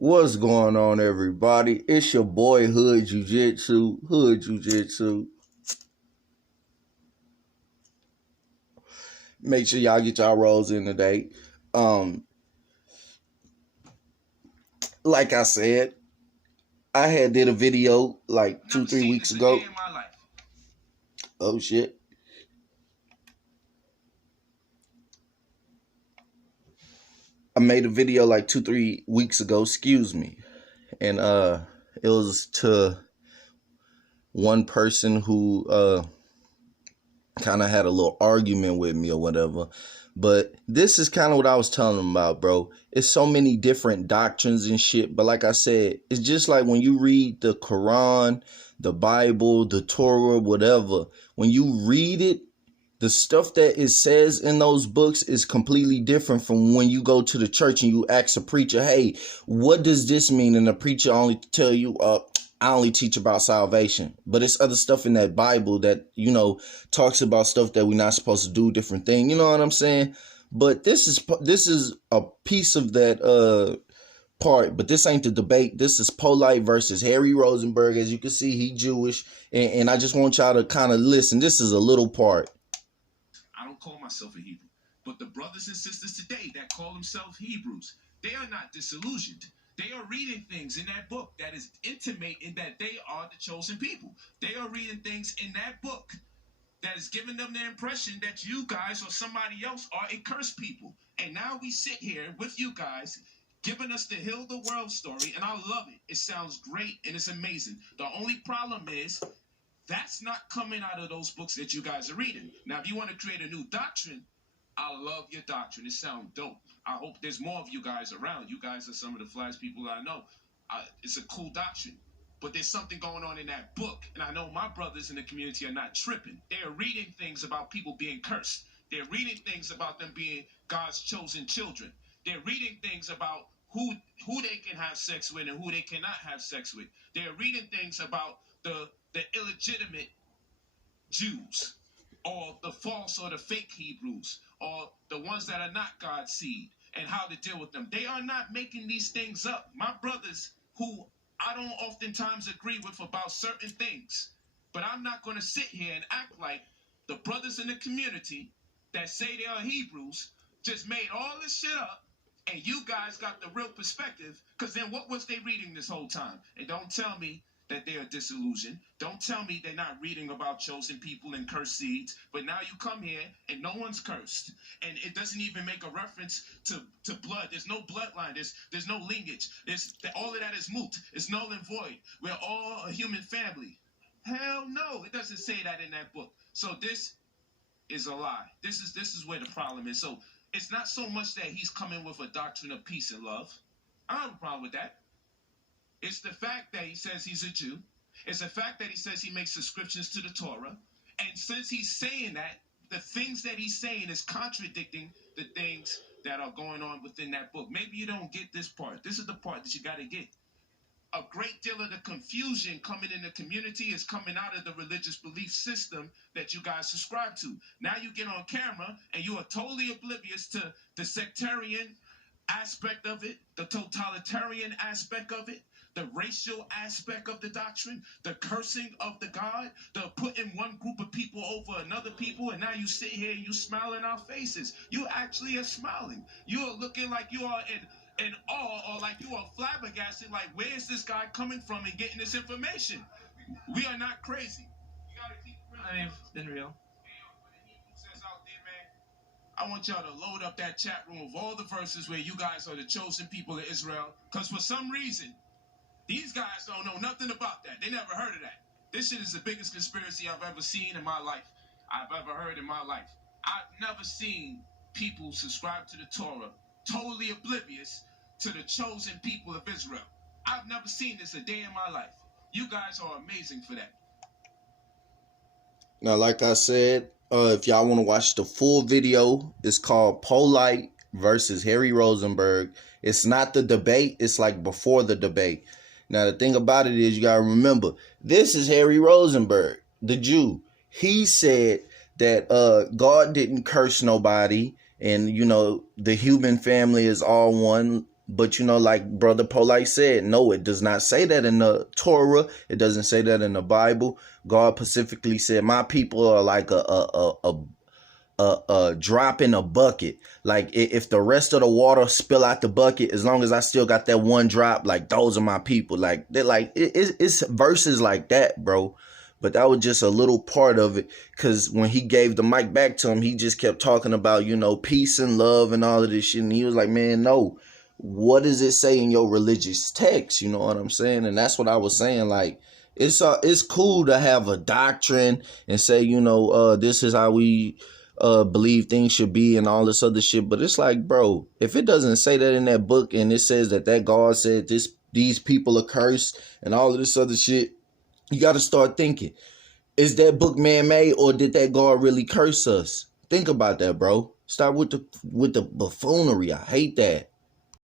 What's going on, everybody? It's your boy Hood Jiu-Jitsu. Make sure y'all get y'all rolls in today. Like I said, I had did a video like 2-3 weeks ago. Oh shit. I made a video like 2-3 weeks ago, excuse me. And it was to one person who kind of had a little argument with me or whatever. But this is kind of what I was telling them about, bro. It's so many different doctrines and shit. But like I said, it's just like when you read the Quran, the Bible, the Torah, whatever. When you read it, the stuff that it says in those books is completely different from when you go to the church and you ask a preacher, hey, what does this mean? And the preacher only tell you, I only teach about salvation. But it's other stuff in that Bible that, talks about stuff that we're not supposed to do, different thing. You know what I'm saying? But this is a piece of that part. But this ain't the debate. This is Polight versus Harry Rosenberg. As you can see, he Jewish. And I just want y'all to kind of listen. This is a little part. I don't call myself a Hebrew. But the brothers and sisters today that call themselves Hebrews, they are not disillusioned. They are reading things in that book that is intimating that they are the chosen people. They are reading things in that book that is giving them the impression that you guys or somebody else are a cursed people. And now we sit here with you guys giving us the heal the world story, and I love it. It sounds great and it's amazing. The only problem is that's not coming out of those books that you guys are reading. Now, if you want to create a new doctrine, I love your doctrine. It sounds dope. I hope there's more of you guys around. You guys are some of the flash people I know. It's a cool doctrine. But there's something going on in that book. And I know my brothers in the community are not tripping. They are reading things about people being cursed. They're reading things about them being God's chosen children. They're reading things about who they can have sex with and who they cannot have sex with. They're reading things about the illegitimate Jews, or the false or the fake Hebrews, or the ones that are not God's seed, and how to deal with them. They are not making these things up. My brothers, who I don't oftentimes agree with about certain things, but I'm not going to sit here and act like the brothers in the community that say they are Hebrews just made all this shit up, and you guys got the real perspective, because then what was they reading this whole time? And don't tell me that they are disillusioned. Don't tell me they're not reading about chosen people and cursed seeds. But now you come here and no one's cursed. And it doesn't even make a reference to blood. There's no bloodline. There's no lineage. All of that is moot. It's null and void. We're all a human family. Hell no. It doesn't say that in that book. So this is a lie. This is where the problem is. So it's not so much that he's coming with a doctrine of peace and love. I don't have a problem with that. It's the fact that he says he's a Jew. It's the fact that he says he makes subscriptions to the Torah. And since he's saying that, the things that he's saying is contradicting the things that are going on within that book. Maybe you don't get this part. This is the part that you got to get. A great deal of the confusion coming in the community is coming out of the religious belief system that you guys subscribe to. Now you get on camera and you are totally oblivious to the sectarian aspect of it, the totalitarian aspect of it, the racial aspect of the doctrine, the cursing of the God, the putting one group of people over another people, and now you sit here and you smile in our faces. You actually are smiling. You are looking like you are in awe, or like you are flabbergasted, like where is this guy coming from and getting this information? We are not crazy. You gotta keep it real. I mean, it's been real. I want y'all to load up that chat room of all the verses where you guys are the chosen people of Israel, because for some reason, these guys don't know nothing about that. They never heard of that. This shit is the biggest conspiracy I've ever seen in my life. I've ever heard in my life. I've never seen people subscribe to the Torah totally oblivious to the chosen people of Israel. I've never seen this a day in my life. You guys are amazing for that. Now, like I said, if y'all want to watch the full video, it's called Polight versus Harry Rosenberg. It's not the debate. It's like before the debate. Now, the thing about it is, you got to remember, this is Harry Rosenberg, the Jew. He said that God didn't curse nobody, and, the human family is all one. But like Brother Polight said, no, it does not say that in the Torah. It doesn't say that in the Bible. God specifically said, "My people are like a drop in a bucket. Like if the rest of the water spill out the bucket, as long as I still got that one drop, like those are my people." Like they're like it's verses like that, bro. But that was just a little part of it, because when he gave the mic back to him, he just kept talking about, peace and love and all of this shit. And he was like, man, no, what does it say in your religious text? You know what I'm saying? And that's what I was saying. Like, it's cool to have a doctrine and say, this is how we believe things should be and all this other shit. But it's like, bro, if it doesn't say that in that book, and it says that God said these people are cursed and all of this other shit, you got to start thinking, is that book man-made, or did that God really curse us? Think about that, bro. Stop with the buffoonery. I hate that.